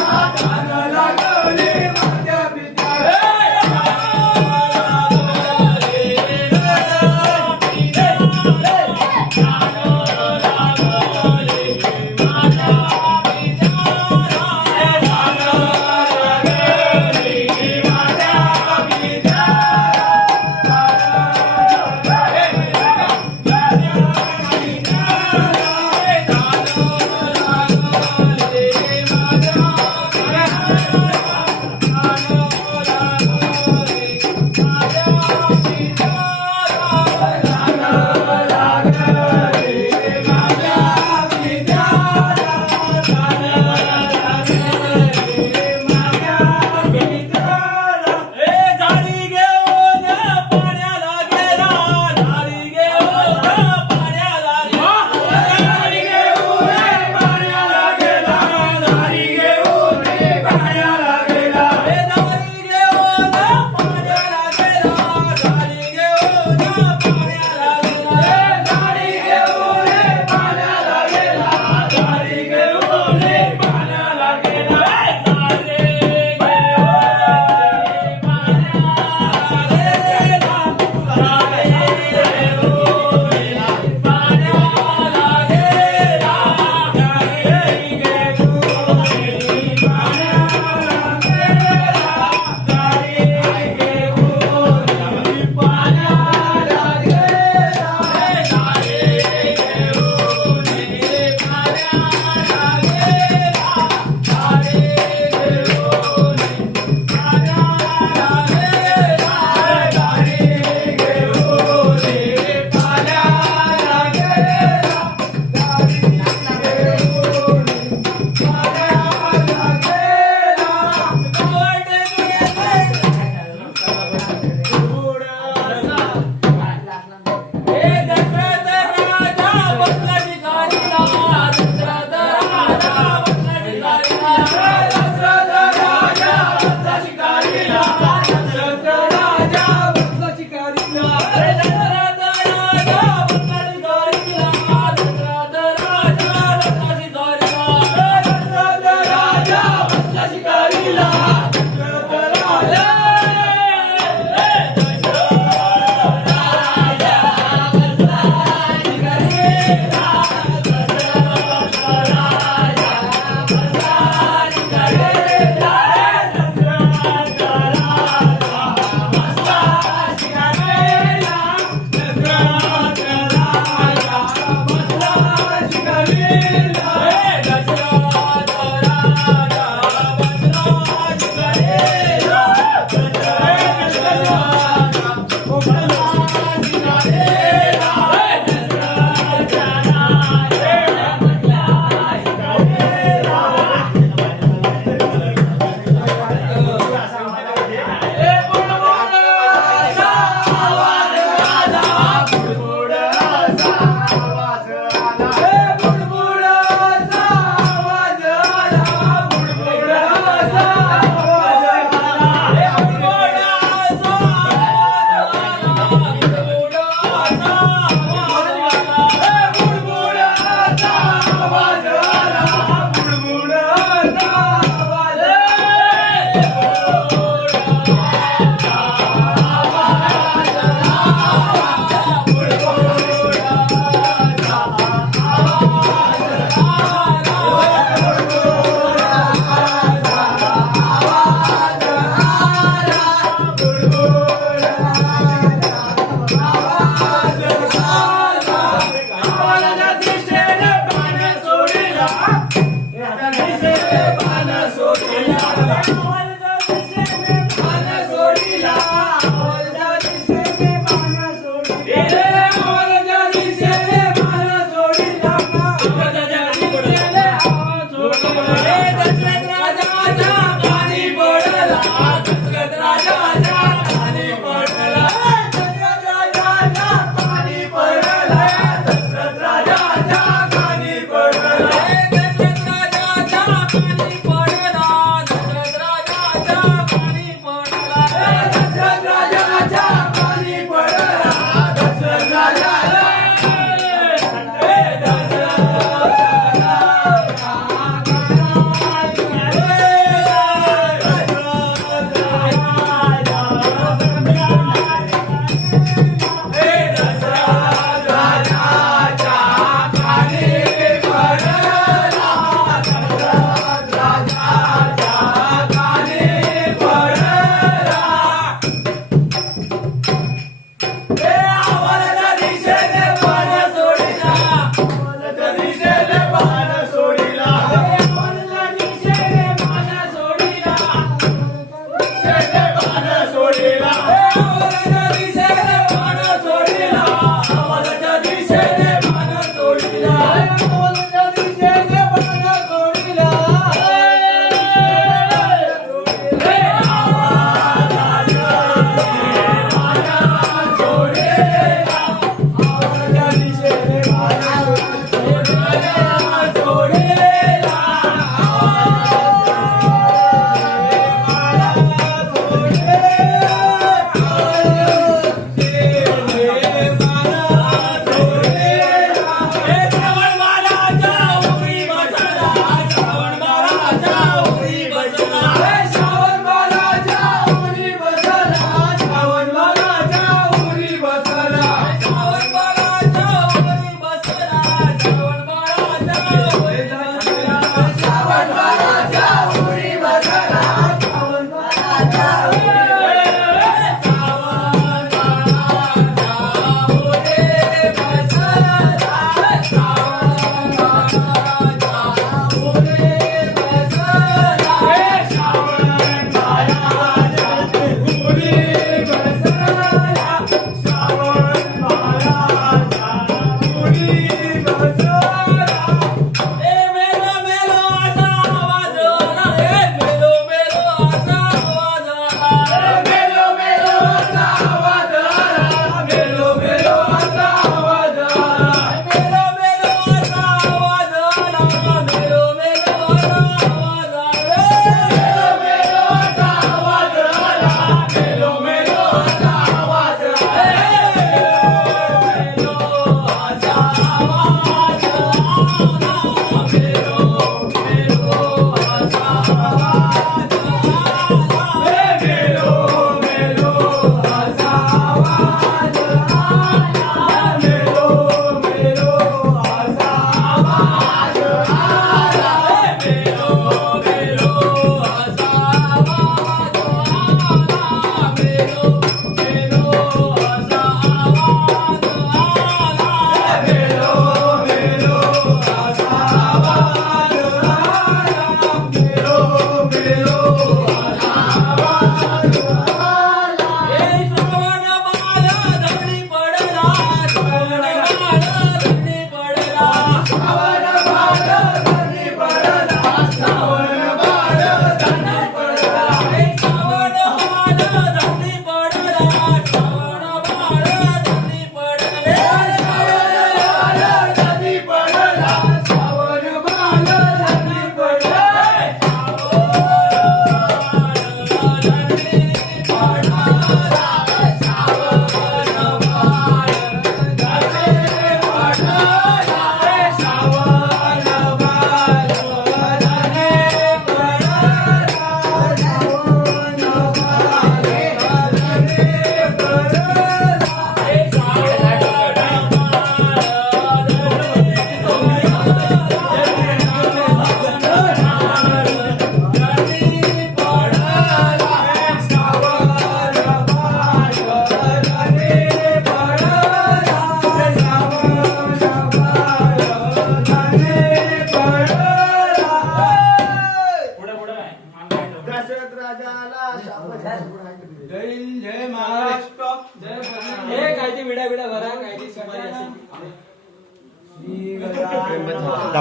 la la la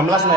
2018